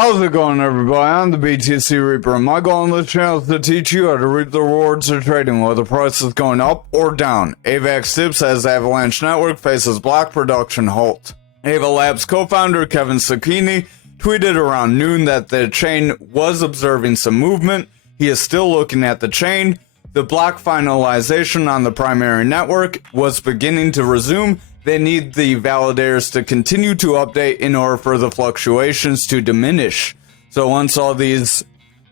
How's it going, everybody? I'm the BTC Reaper, and my goal on this channel is to teach you how to reap the rewards of trading, whether the price is going up or down. AVAX tips as Avalanche Network faces block production halt. Ava Labs co-founder Kevin Sakini tweeted around noon that the chain was observing some movement. He is still looking at the chain. The block finalization on the primary network was beginning to resume. They need the validators to continue to update in order for the fluctuations to diminish. So once all these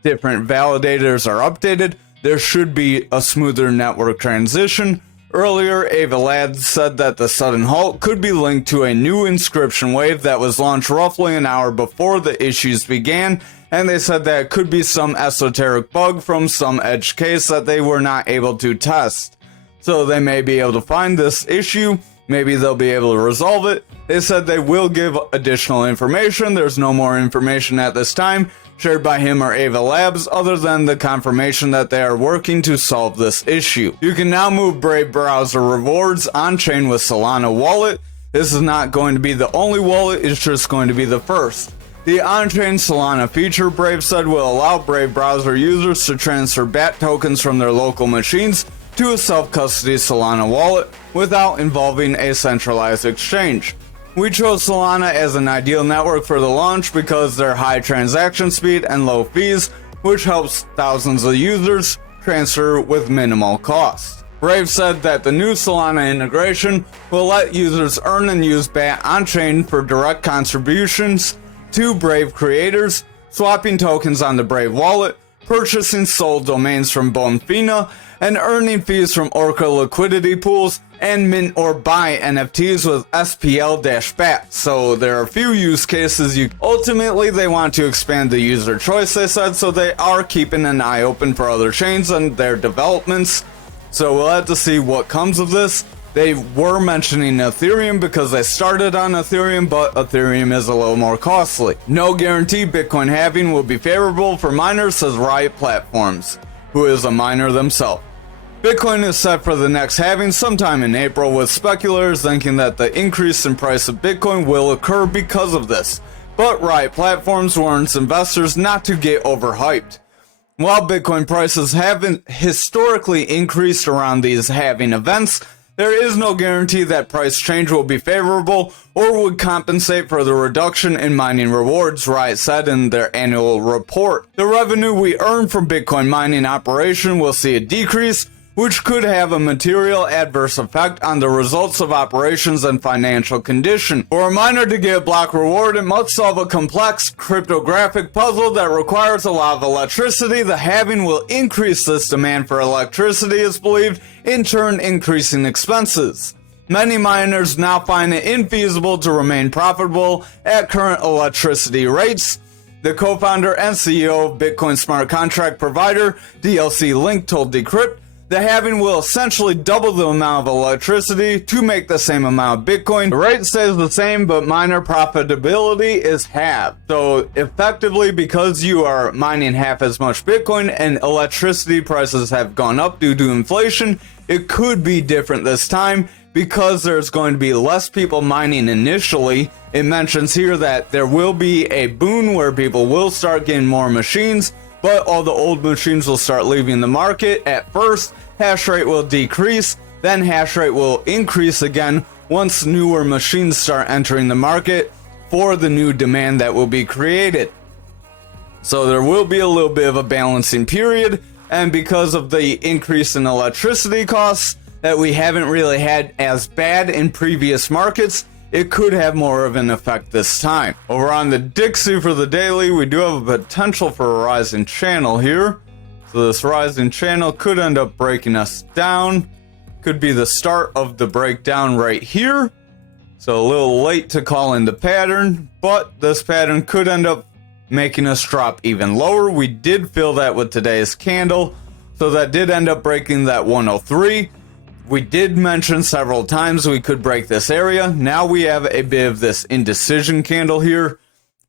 different validators are updated, there should be a smoother network transition. Earlier, Ava Labs said that the sudden halt could be linked to a new inscription wave that was launched roughly an hour before the issues began, and they said that it could be some esoteric bug from some edge case that they were not able to test. So they may be able to find this issue. Maybe they'll be able to resolve it. They said they will give additional information. There's no more information at this time shared by him or Ava Labs other than the confirmation that they are working to solve this issue. You can now move Brave browser rewards on-chain with Solana wallet. This is not going to be the only wallet, it's just going to be the first. The on-chain Solana feature, Brave said, will allow Brave browser users to transfer BAT tokens from their local machines to a self-custody Solana wallet without involving a centralized exchange. We chose Solana as an ideal network for the launch because their high transaction speed and low fees, which helps thousands of users transfer with minimal cost. Brave said that the new Solana integration will let users earn and use BAT on-chain for direct contributions to Brave creators, swapping tokens on the Brave wallet, purchasing sold domains from Bonfina, and earning fees from Orca liquidity pools, and mint or buy NFTs with SPL-BAT. So there are a few use cases. Ultimately, they want to expand the user choice, they said, so they are keeping an eye open for other chains and their developments. So we'll have to see what comes of this. They were mentioning Ethereum because they started on Ethereum, but Ethereum is a little more costly. No guarantee Bitcoin halving will be favorable for miners, says Riot Platforms, who is a miner themselves. Bitcoin is set for the next halving sometime in April, with speculators thinking that the increase in price of Bitcoin will occur because of this. But Riot Platforms warns investors not to get overhyped. While Bitcoin prices haven't historically increased around these halving events, there is no guarantee that price change will be favorable or would compensate for the reduction in mining rewards, Riot said in their annual report. The revenue we earn from Bitcoin mining operation will see a decrease, which could have a material adverse effect on the results of operations and financial condition. For a miner to get a block reward, it must solve a complex cryptographic puzzle that requires a lot of electricity. The halving will increase this demand for electricity, is believed, in turn increasing expenses. Many miners now find it infeasible to remain profitable at current electricity rates. The co-founder and CEO of Bitcoin smart contract provider DLC Link told Decrypt, the halving will essentially double the amount of electricity to make the same amount of Bitcoin. The rate stays the same, but miner profitability is halved. So effectively, because you are mining half as much Bitcoin and electricity prices have gone up due to inflation, it could be different this time because there's going to be less people mining initially. It mentions here that there will be a boon where people will start getting more machines, but all the old machines will start leaving the market. At first, hash rate will decrease, then hash rate will increase again once newer machines start entering the market for the new demand that will be created. So there will be a little bit of a balancing period, and because of the increase in electricity costs that we haven't really had as bad in previous markets, it could have more of an effect this time. Over on the Dixie for the daily, we do have a potential for a rising channel here. So this rising channel could end up breaking us down. Could be the start of the breakdown right here. So a little late to call in the pattern, but this pattern could end up making us drop even lower. We did feel that with today's candle. So that did end up breaking that 103. We did mention several times we could break this area. Now we have a bit of this indecision candle here.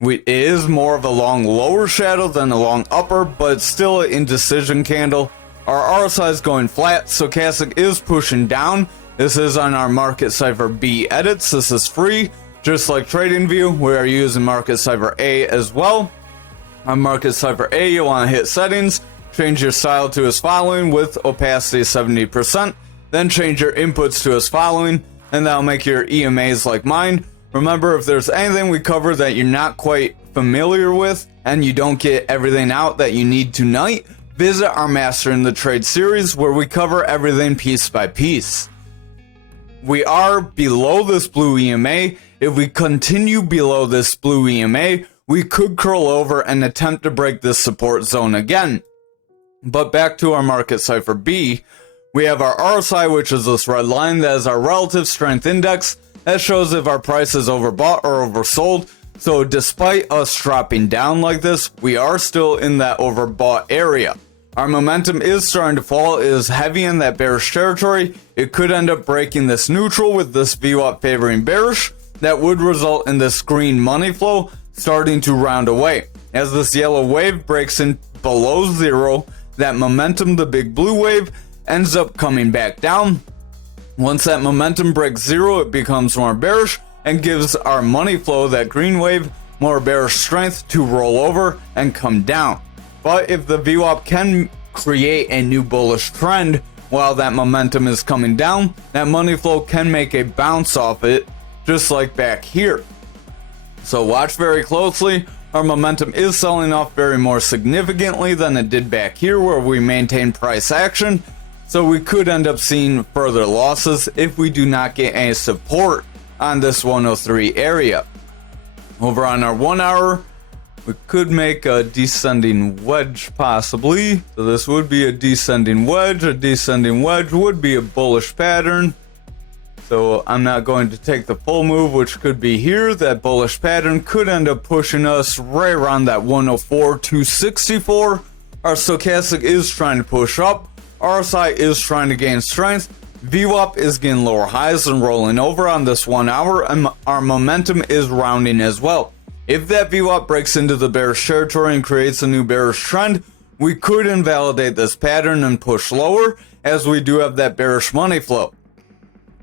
It is more of a long lower shadow than a long upper, but it's still an indecision candle. Our RSI is going flat, stochastic is pushing down. This is on our Market Cipher B edits. This is free. Just like TradingView, we are using Market Cipher A as well. On Market Cipher A, you want to hit settings, change your style to as following with opacity 70%, then change your inputs to as following, and that'll make your EMAs like mine. Remember, if there's anything we cover that you're not quite familiar with and you don't get everything out that you need tonight, visit our Mastering the Trade series where we cover everything piece by piece. We are below this blue EMA. If we continue below this blue EMA, we could curl over and attempt to break this support zone again. But back to our Market Cipher B, we have our RSI, which is this red line that is our relative strength index. That shows if our price is overbought or oversold. So despite us dropping down like this, we are still in that overbought area. Our momentum is starting to fall. It is heavy in that bearish territory. It could end up breaking this neutral with this VWAP favoring bearish. That would result in this green money flow starting to round away. As this yellow wave breaks in below zero, that momentum, the big blue wave, ends up coming back down. Once that momentum breaks zero, it becomes more bearish and gives our money flow, that green wave, more bearish strength to roll over and come down. But if the VWAP can create a new bullish trend while that momentum is coming down, that money flow can make a bounce off it, just like back here. So watch very closely. Our momentum is selling off very more significantly than it did back here where we maintain price action. So we could end up seeing further losses if we do not get any support on this 103 area. Over on our 1 hour, we could make a descending wedge possibly. So this would be a descending wedge. A descending wedge would be a bullish pattern. So I'm not going to take the full move, which could be here. That bullish pattern could end up pushing us right around that 104, 264. Our stochastic is trying to push up. RSI is trying to gain strength. VWAP is getting lower highs and rolling over on this 1 hour, and our momentum is rounding as well. If that VWAP breaks into the bearish territory and creates a new bearish trend, we could invalidate this pattern and push lower, as we do have that bearish money flow.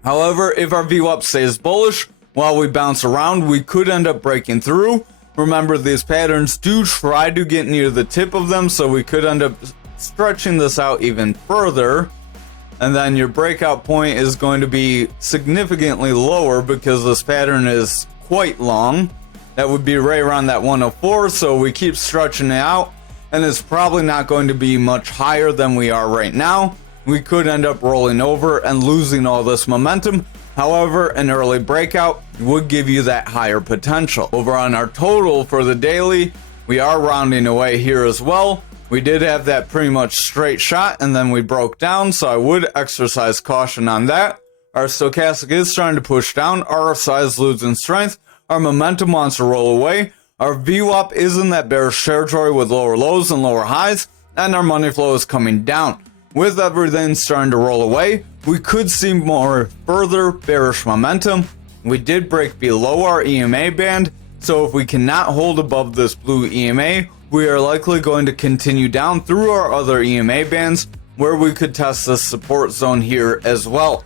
However, if our VWAP stays bullish while we bounce around, we could end up breaking through. Remember, these patterns do try to get near the tip of them, so we could end up stretching this out even further. And then your breakout point is going to be significantly lower because this pattern is quite long. That would be right around that 104, so we keep stretching it out, and it's probably not going to be much higher than we are right now. We could end up rolling over and losing all this momentum. However, an early breakout would give you that higher potential. Over on our total for the daily, we are rounding away here as well. We did have that pretty much straight shot and then we broke down, so I would exercise caution on that. Our stochastic is trying to push down. RSI is losing strength. Our momentum wants to roll away. Our VWAP is in that bearish territory with lower lows and lower highs, and our money flow is coming down. With everything starting to roll away, we could see more further bearish momentum. We did break below our EMA band, so if we cannot hold above this blue EMA, we are likely going to continue down through our other EMA bands, where we could test this support zone here as well.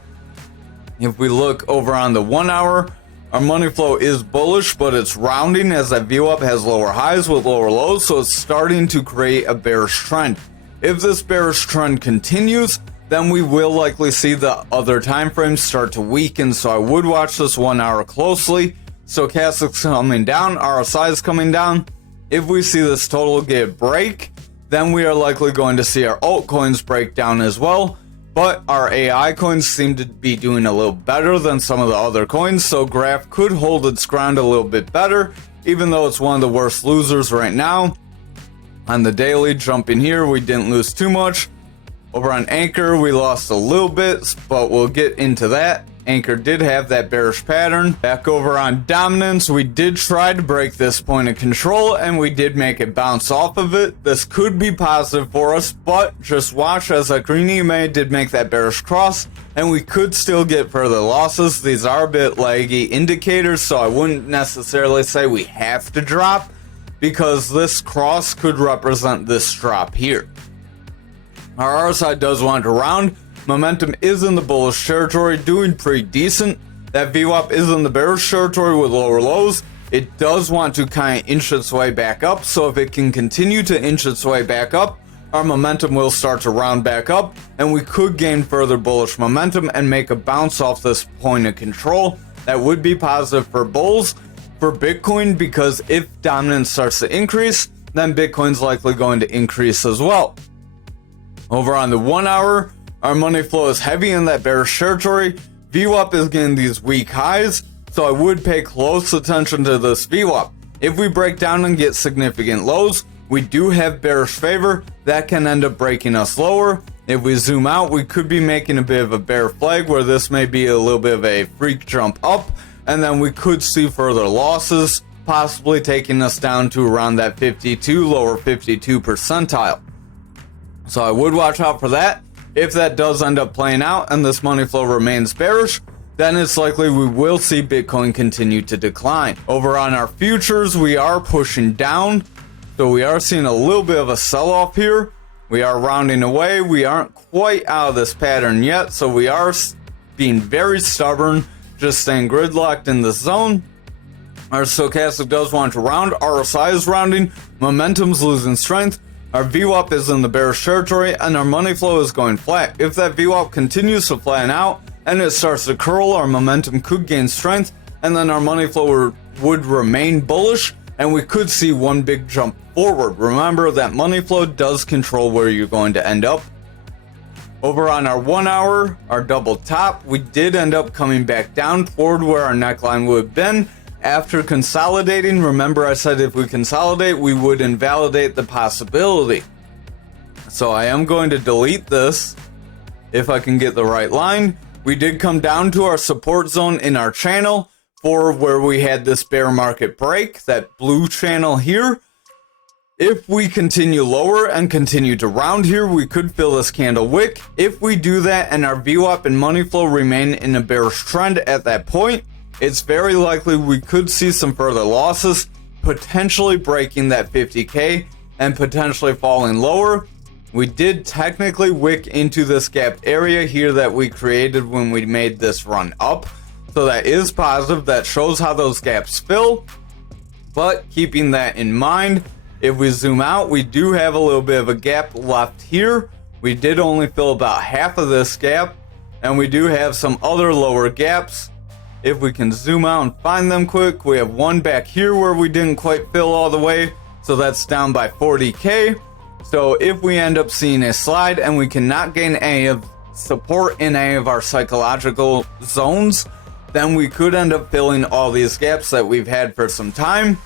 If we look over on the 1 hour, our money flow is bullish, but it's rounding as that VWAP has lower highs with lower lows, so it's starting to create a bearish trend. If this bearish trend continues, then we will likely see the other time frames start to weaken, so I would watch this 1 hour closely. Stochastic's coming down, RSI is coming down. If we see this total get break, then we are likely going to see our altcoins break down as well. But our AI coins seem to be doing a little better than some of the other coins, so Graph could hold its ground a little bit better, even though it's one of the worst losers right now. On the daily, jumping here, we didn't lose too much. Over on Ankr, we lost a little bit, but we'll get into that. Ankr did have that bearish pattern. Back over on dominance, we did try to break this point of control, and we did make it bounce off of it. This could be positive for us, but just watch as that green EMA did make that bearish cross, and we could still get further losses. These are a bit laggy indicators, so I wouldn't necessarily say we have to drop, because this cross could represent this drop here. Our RSI does want to round. Momentum is in the bullish territory, doing pretty decent. That VWAP is in the bearish territory with lower lows. it does want to kind of inch its way back up. So if it can continue to inch its way back up, our momentum will start to round back up, and we could gain further bullish momentum and make a bounce off this point of control. That would be positive for bulls. For Bitcoin, because if dominance starts to increase, then Bitcoin's likely going to increase as well. Over on the 1 hour, our money flow is heavy in that bearish territory. VWAP is getting these weak highs, so I would pay close attention to this VWAP. If we break down and get significant lows, we do have bearish favor that can end up breaking us lower. If we zoom out, we could be making a bit of a bear flag where this may be a little bit of a freak jump up, and then we could see further losses, possibly taking us down to around that 52, lower 52 percentile. So I would watch out for that. If that does end up playing out and this money flow remains bearish, then it's likely we will see Bitcoin continue to decline. Over on our futures, we are pushing down. So we are seeing a little bit of a sell-off here. We are rounding away. We aren't quite out of this pattern yet, so we are being very stubborn, just staying gridlocked in the zone. Our stochastic does want to round. RSI is rounding. Momentum's losing strength. Our VWAP is in the bearish territory, and our money flow is going flat. If that VWAP continues to flatten out and it starts to curl, our momentum could gain strength, and then our money flow would remain bullish, and we could see one big jump forward. Remember that money flow does control where you're going to end up. Over on our 1 hour, our double top, we did end up coming back down toward where our neckline would have been. After consolidating, remember I said if we consolidate, we would invalidate the possibility. So I am going to delete this if I can get the right line. We did come down to our support zone in our channel for where we had this bear market break, that blue channel here. If we continue lower and continue to round here, we could fill this candle wick. If we do that and our VWAP and money flow remain in a bearish trend at that point, it's very likely we could see some further losses, potentially breaking that 50K and potentially falling lower. We did technically wick into this gap area here that we created when we made this run up. So that is positive. That shows how those gaps fill. But keeping that in mind, if we zoom out, we do have a little bit of a gap left here. We did only fill about half of this gap, and we do have some other lower gaps. If we can zoom out and find them quick, we have one back here where we didn't quite fill all the way, so that's down by 40K. So if we end up seeing a slide and we cannot gain any of support in any of our psychological zones, then we could end up filling all these gaps that we've had for some time,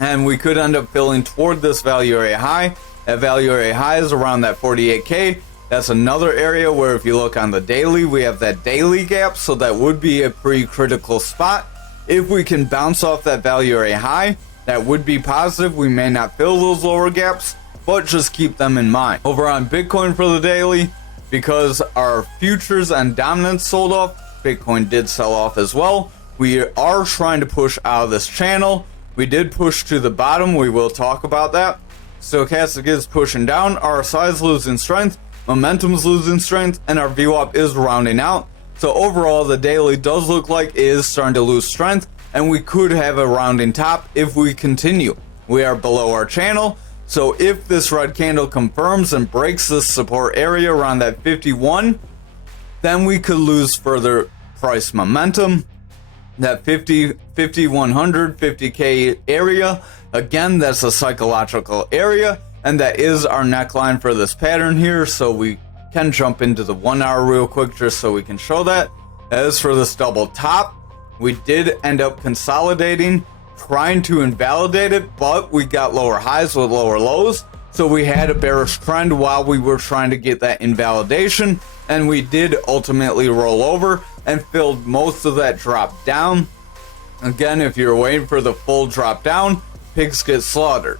and we could end up filling toward this value area high. That value area high is around that 48K. That's another area where if you look on the daily, we have that daily gap, so that would be a pretty critical spot. If we can bounce off that value area high, that would be positive. We may not fill those lower gaps, but just keep them in mind. Over on Bitcoin for the daily, because our futures and dominance sold off, Bitcoin did sell off as well. We are trying to push out of this channel. We did push to the bottom. We will talk about that. Stochastic is pushing down. RSI is losing strength. Momentum's losing strength, and our VWAP is rounding out. So overall, the daily does look like it is starting to lose strength, and we could have a rounding top if we continue. We are below our channel, so if this red candle confirms and breaks this support area around that 51, then we could lose further price momentum. That 5100, 50K area, again, that's a psychological area, and that is our neckline for this pattern here. So we can jump into the 1 hour real quick just so we can show that. As for this double top, we did end up consolidating, trying to invalidate it, but we got lower highs with lower lows. So we had a bearish trend while we were trying to get that invalidation, and we did ultimately roll over and filled most of that drop down. Again, if you're waiting for the full drop down, pigs get slaughtered.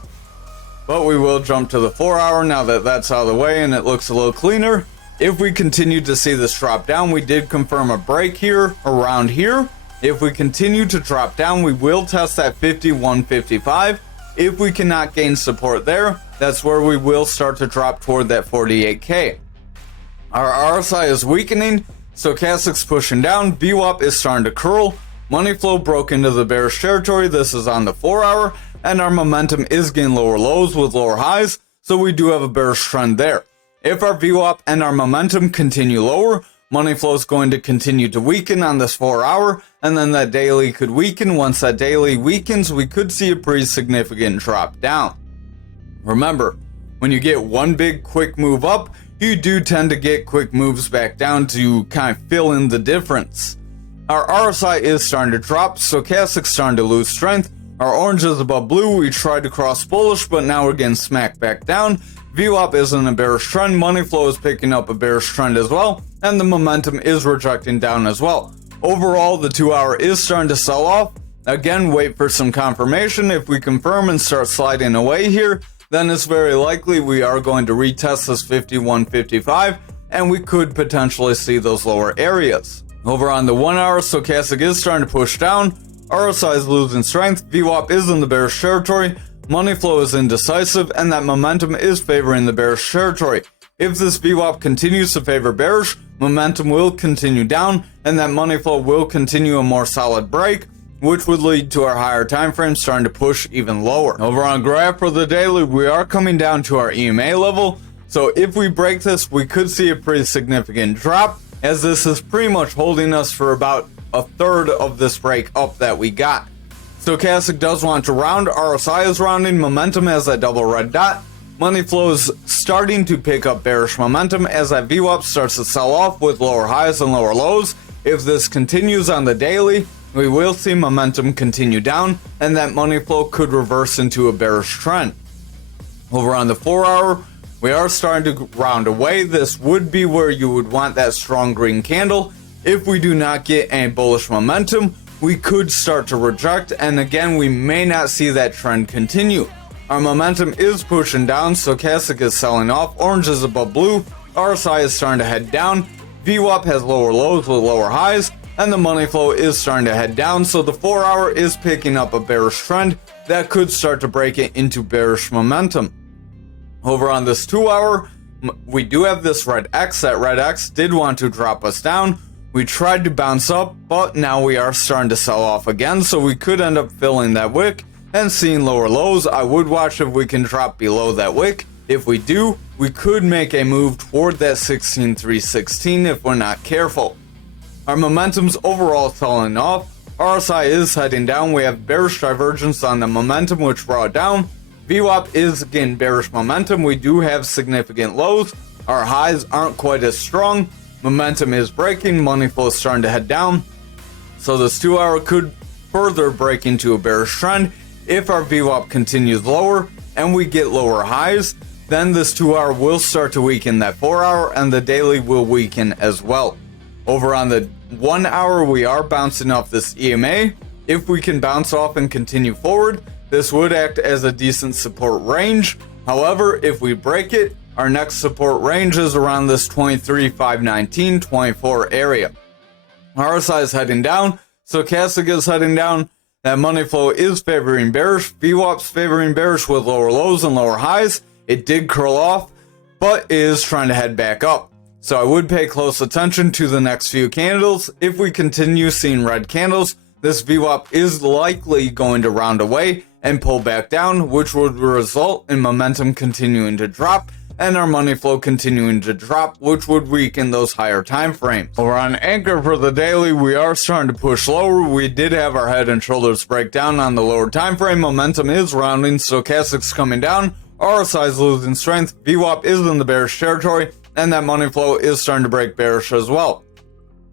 But we will jump to the 4 hour now that that's out of the way and it looks a little cleaner. If we continue to see this drop down, we did confirm a break here around here. If we continue to drop down, we will test that 51.55. If we cannot gain support there, that's where we will start to drop toward that 48K. Our RSI is weakening, stochastic's pushing down, VWAP is starting to curl. money flow broke into the bearish territory. This is on the 4 hour, and our momentum is getting lower lows with lower highs, so we do have a bearish trend there. If our VWAP and our momentum continue lower, money flow is going to continue to weaken on this 4 hour, and then that daily could weaken. Once that daily weakens, we could see a pretty significant drop down. Remember, when you get one big quick move up, you do tend to get quick moves back down to kind of fill in the difference. Our RSI is starting to drop, stochastic's starting to lose strength. Our orange is above blue. We tried to cross bullish, but now we're getting smacked back down. VWAP is in a bearish trend. Money flow is picking up a bearish trend as well, and the momentum is rejecting down as well. Overall, the 2 hour is starting to sell off. Again, wait for some confirmation. If we confirm and start sliding away here, then it's very likely we are going to retest this 51.55, and we could potentially see those lower areas. Over on the 1 hour, stochastic is starting to push down. RSI is losing strength. VWAP is in the bearish territory. Money flow is indecisive, and that momentum is favoring the bearish territory. If this VWAP continues to favor bearish, momentum will continue down, and that money flow will continue a more solid break, which would lead to our higher time frame starting to push even lower. Over on graph for the daily, we are coming down to our EMA level, so if we break this, we could see a pretty significant drop, as this is pretty much holding us for about a third of this break up that we got. Stochastic does want to round, RSI is rounding, momentum has that double red dot. Money flow is starting to pick up bearish momentum as that VWAP starts to sell off with lower highs and lower lows. If this continues on the daily, we will see momentum continue down, and that money flow could reverse into a bearish trend. Over on the 4 hour, we are starting to round away. This would be where you would want that strong green candle. If we do not get any bullish momentum, we could start to reject, and again, we may not see that trend continue. Our momentum is pushing down, stochastic is selling off, orange is above blue, RSI is starting to head down, VWAP has lower lows with lower highs, and the money flow is starting to head down, so the 4 hour is picking up a bearish trend that could start to break it into bearish momentum. Over on this 2 hour, we do have this red X. That red X did want to drop us down. We tried to bounce up, but now we are starting to sell off again, so we could end up filling that wick and seeing lower lows. I would watch if we can drop below that wick. If we do, we could make a move toward that 16.316 if we're not careful. Our momentum's overall selling off. RSI is heading down. We have bearish divergence on the momentum, which brought it down. VWAP is again bearish momentum. We do have significant lows. Our highs aren't quite as strong. Momentum is breaking, money flow is starting to head down, so this 2 hour could further break into a bearish trend. If our VWAP continues lower and we get lower highs, then this 2 hour will start to weaken that 4 hour, and the daily will weaken as well. Over on the 1 hour, we are bouncing off this EMA. If we can bounce off and continue forward, this would act as a decent support range. However, if we break it, our next support range is around this 23.519, 24 area. RSI is heading down, stochastic is heading down, that money flow is favoring bearish, VWAP's favoring bearish with lower lows and lower highs. It did curl off, but is trying to head back up. So I would pay close attention to the next few candles. If we continue seeing red candles, this VWAP is likely going to round away and pull back down, which would result in momentum continuing to drop and our money flow continuing to drop, which would weaken those higher time frames. Over on Ankr for the daily, we are starting to push lower. We did have our head and shoulders break down on the lower time frame. Momentum is rounding, stochastic's coming down, RSI is losing strength, VWAP is in the bearish territory, and that money flow is starting to break bearish as well.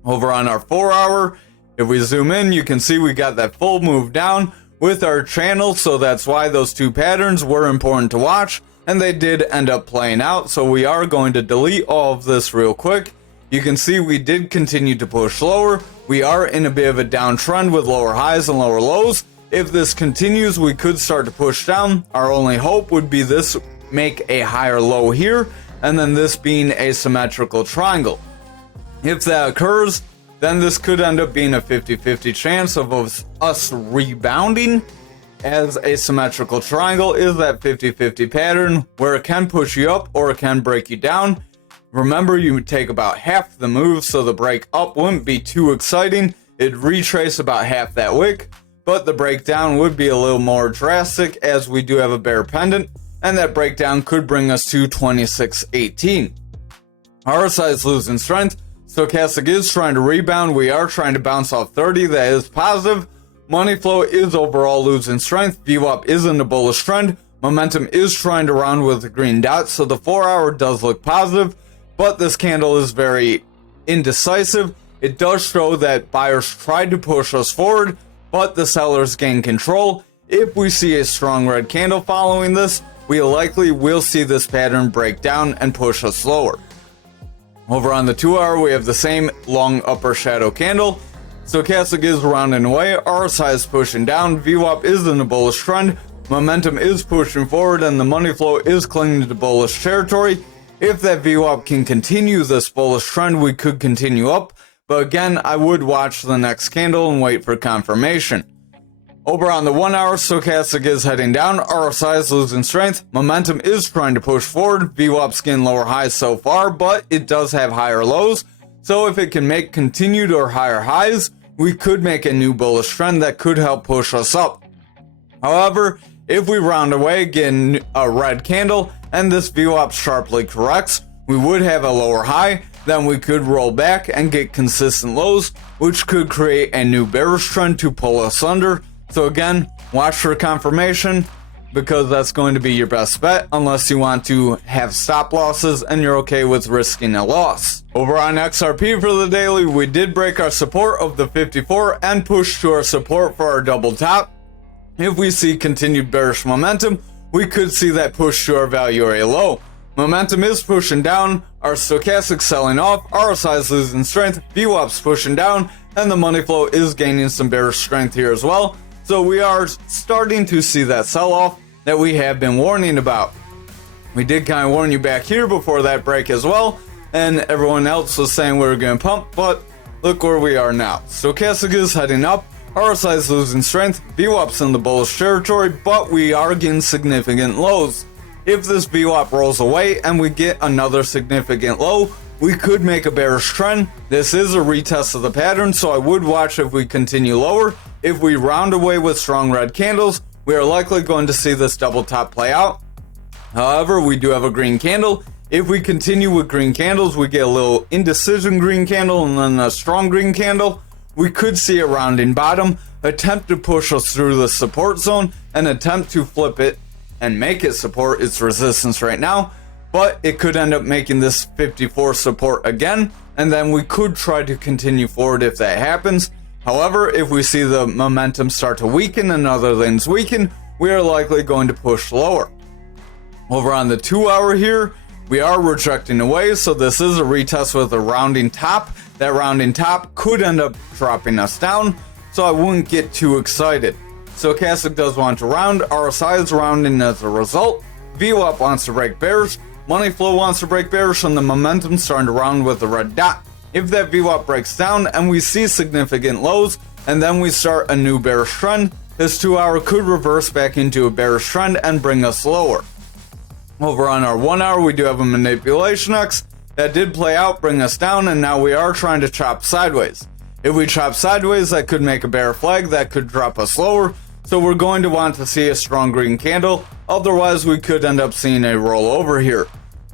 Over on our 4 hour, if we zoom in, you can see we got that full move down with our channel, so that's why those two patterns were important to watch, and they did end up playing out. So we are going to delete all of this real quick. You can see we did continue to push lower. We are in a bit of a downtrend with lower highs and lower lows. If this continues, we could start to push down. Our only hope would be this make a higher low here, and then this being a symmetrical triangle. If that occurs, then this could end up being a 50-50 chance of us rebounding, as a symmetrical triangle is that 50-50 pattern where it can push you up or it can break you down. Remember, you would take about half the move, so the break up wouldn't be too exciting. it'd retrace about half that wick, but the breakdown would be a little more drastic as we do have a bear pendant, and that breakdown could bring us to 26.18. RSI is losing strength. Stochastic is trying to rebound. We are trying to bounce off 30. That is positive. Money flow is overall losing strength. VWAP is in the bullish trend. Momentum is trying to round with a green dot, so the 4 hour does look positive, but this candle is very indecisive. It does show that buyers tried to push us forward, but the sellers gain control. If we see a strong red candle following this, we likely will see this pattern break down and push us lower. Over on the 2 hour, we have the same long upper shadow candle. Stochastic is rounding away, RSI is pushing down, VWAP is in the bullish trend, momentum is pushing forward, and the money flow is clinging to bullish territory. If that VWAP can continue this bullish trend, we could continue up, but again, I would watch the next candle and wait for confirmation. Over on the 1 hour, Stochastic is heading down, RSI is losing strength, momentum is trying to push forward, VWAP's getting lower highs so far, but it does have higher lows, so if it can make continued or higher highs, we could make a new bullish trend that could help push us up. However, if we round away, get a red candle, and this VWAP sharply corrects, we would have a lower high, then we could roll back and get consistent lows, which could create a new bearish trend to pull us under. So again, watch for confirmation, because that's going to be your best bet unless you want to have stop losses and you're okay with risking a loss. Over on XRP for the daily, we did break our support of the 54 and push to our support for our double top. If we see continued bearish momentum, we could see that push to our value area low. Momentum is pushing down, our stochastic selling off, RSI is losing strength, VWAP's pushing down, and the money flow is gaining some bearish strength here as well. So we are starting to see that sell-off that we have been warning about. We did kind of warn you back here before that break as well, and everyone else was saying we were going to pump, but look where we are now. Stochastic is heading up, RSI is losing strength, VWAP's in the bullish territory, but we are getting significant lows. If this VWAP rolls away and we get another significant low, we could make a bearish trend. This is a retest of the pattern, so I would watch if we continue lower. If we round away with strong red candles, we are likely going to see this double top play out. However, we do have a green candle. If we continue with green candles, we get a little indecision green candle and then a strong green candle. We could see a rounding bottom, attempt to push us through the support zone, and attempt to flip it and make it support its resistance right now. But it could end up making this 54 support again, and then we could try to continue forward if that happens. However, if we see the momentum start to weaken and other things weaken, we are likely going to push lower. Over on the 2 hour here, we are rejecting away, so this is a retest with a rounding top. That rounding top could end up dropping us down, so I wouldn't get too excited. Stochastic does want to round, RSI is rounding as a result, VWAP wants to break bearish, money flow wants to break bearish, and the momentum starting to round with the red dot. If that VWAP breaks down and we see significant lows, and then we start a new bearish trend, this 2 hour could reverse back into a bearish trend and bring us lower. Over on our 1 hour, we do have a manipulation X that did play out, bring us down, and now we are trying to chop sideways. If we chop sideways, that could make a bear flag, that could drop us lower, so we're going to want to see a strong green candle, otherwise we could end up seeing a rollover here.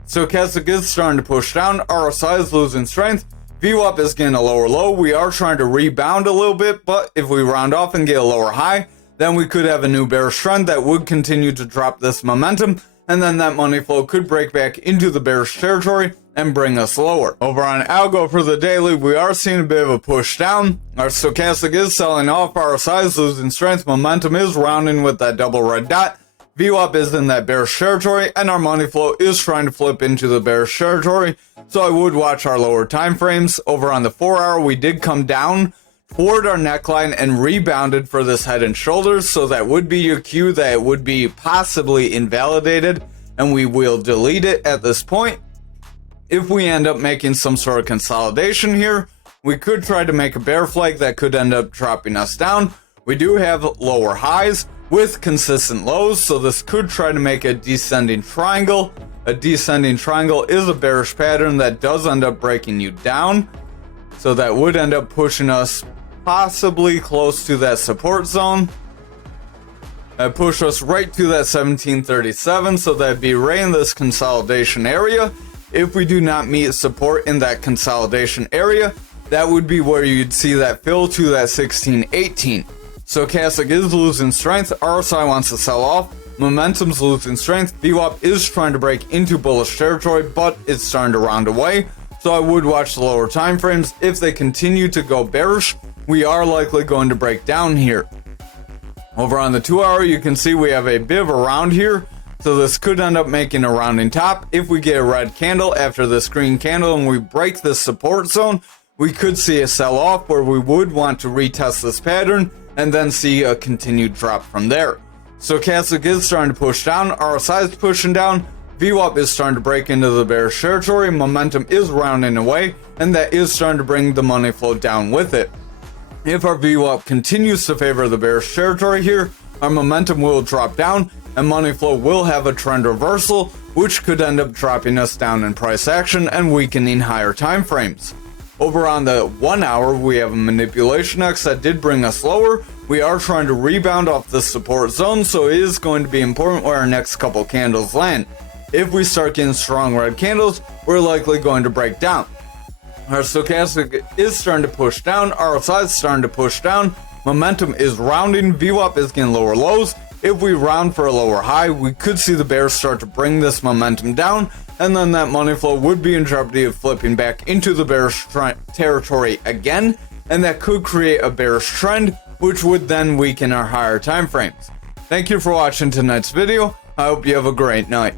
Stochastic is starting to push down, RSI is losing strength, VWAP is getting a lower low. We are trying to rebound a little bit, but if we round off and get a lower high, then we could have a new bearish trend that would continue to drop this momentum, and then that money flow could break back into the bearish territory and bring us lower. Over on ALGO for the daily, we are seeing a bit of a push down. Our stochastic is selling off, RSI is losing strength, momentum is rounding with that double red dot, VWAP is in that bearish territory, and our money flow is trying to flip into the bearish territory, so I would watch our lower time frames. Over on the 4 hour, we did come down toward our neckline and rebounded for this head and shoulders, so that would be your cue that it would be possibly invalidated, and we will delete it at this point. If we end up making some sort of consolidation here, we could try to make a bear flag that could end up dropping us down. We do have lower highs with consistent lows, so this could try to make a descending triangle. A descending triangle is a bearish pattern that does end up breaking you down, so that would end up pushing us possibly close to that support zone. That push us right to that 1737, so that'd be right in this consolidation area. If we do not meet support in that consolidation area, that would be where you'd see that fill to that 1618. Stochastic is losing strength, RSI wants to sell off, momentum's losing strength, VWAP is trying to break into bullish territory, but it's starting to round away. So I would watch the lower time frames. If they continue to go bearish, we are likely going to break down here. Over on the 2 hour, you can see we have a bit of a round here. So this could end up making a rounding top. If we get a red candle after this green candle and we break this support zone, we could see a sell off where we would want to retest this pattern and then see a continued drop from there. Stochastic is starting to push down, RSI is pushing down, VWAP is starting to break into the bearish territory, momentum is rounding away, and that is starting to bring the money flow down with it. If our VWAP continues to favor the bearish territory here, our momentum will drop down and money flow will have a trend reversal, which could end up dropping us down in price action and weakening higher time frames. Over on the 1 hour, we have a manipulation X that did bring us lower. We are trying to rebound off the support zone, so it is going to be important where our next couple candles land. If we start getting strong red candles, we're likely going to break down. Our stochastic is starting to push down, RSI is starting to push down, momentum is rounding, VWAP is getting lower lows. If we round for a lower high, we could see the bears start to bring this momentum down, and then that money flow would be in jeopardy of flipping back into the bearish territory again, and that could create a bearish trend, which would then weaken our higher time frames. Thank you for watching tonight's video. I hope you have a great night.